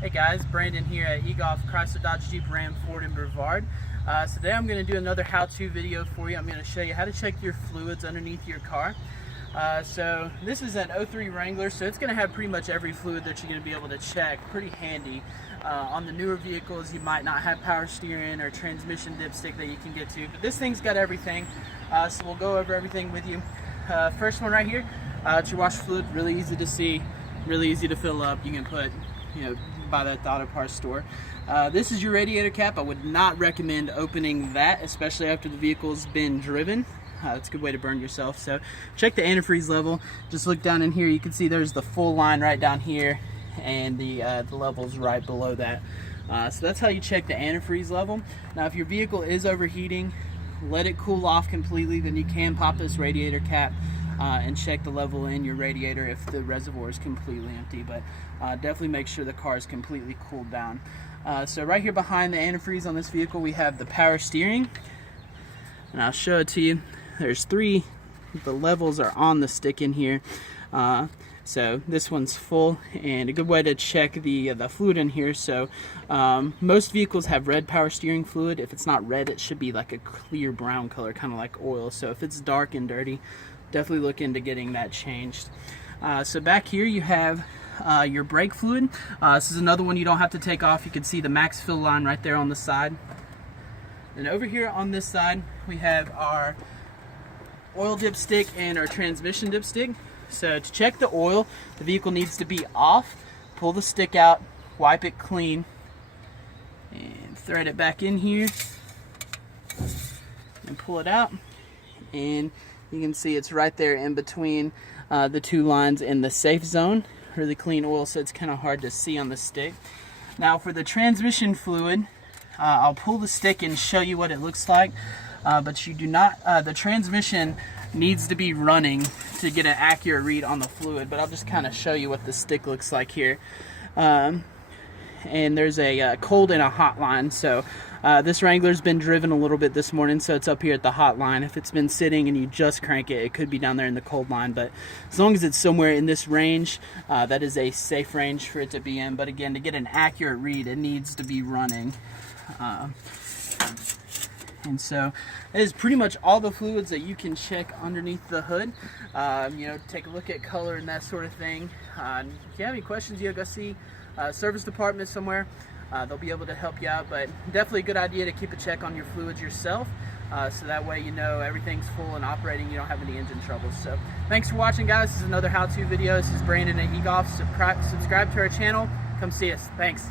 Hey guys, Brandon here at eGolf Chrysler Dodge Jeep Ram Ford in Brevard. So today I'm going to do another how-to video for you. I'm going to show you how to check your fluids underneath your car. So this is an 03 Wrangler, so it's going to have pretty much every fluid that you're going to be able to check. Pretty handy. On the newer vehicles, you might not have power steering or transmission dipstick that you can get to, but this thing's got everything. So we'll go over everything with you. First one right here, it's your washer fluid. Really easy to see, really easy to fill up. You can put, buy that at the auto parts store. This is your radiator cap. I would not recommend opening that, especially after the vehicle's been driven. It's a good way to burn yourself. So check the antifreeze level. Just look down in here. You can see there's the full line right down here, and the level's right below that. So that's how you check the antifreeze level. Now, if your vehicle is overheating, let it cool off completely. Then you can pop this radiator cap and check the level in your radiator if the reservoir is completely empty, but definitely make sure the car is completely cooled down. So right here behind the antifreeze on this vehicle, we have the power steering, and I'll show it to you. There's three, the levels are on the stick in here. So this one's full, and a good way to check the fluid in here. So most vehicles have red power steering fluid. If it's not red, it should be like a clear brown color, kind of like oil. So if it's dark and dirty, definitely look into getting that changed. So back here you have your brake fluid. This is another one you don't have to take off. You can see the max fill line right there on the side. And over here on this side we have our oil dipstick and our transmission dipstick. So to check the oil, the vehicle needs to be off. Pull the stick out, wipe it clean, and thread it back in here and pull it out, and you can see it's right there in between the two lines in the safe zone. Really clean oil, so it's kind of hard to see on the stick. Now for the transmission fluid, I'll pull the stick and show you what it looks like, but you do not, the transmission needs to be running to get an accurate read on the fluid, but I'll just kind of show you what the stick looks like here. And there's a cold and a hot line. So this Wrangler's been driven a little bit this morning, so it's up here at the hot line. If it's been sitting and you just crank it, it could be down there in the cold line, but as long as it's somewhere in this range, that is a safe range for it to be in. But again, to get an accurate read, it needs to be running. And so that is pretty much all the fluids that you can check underneath the hood. Take a look at color and that sort of thing. If you have any questions, you go see service department somewhere. They'll be able to help you out, but definitely a good idea to keep a check on your fluids yourself, so that way you know everything's full and operating, you don't have any engine troubles. So thanks for watching, guys. This is another how-to video. This is Brandon at eGolf. Subscribe to our channel. Come see us. Thanks.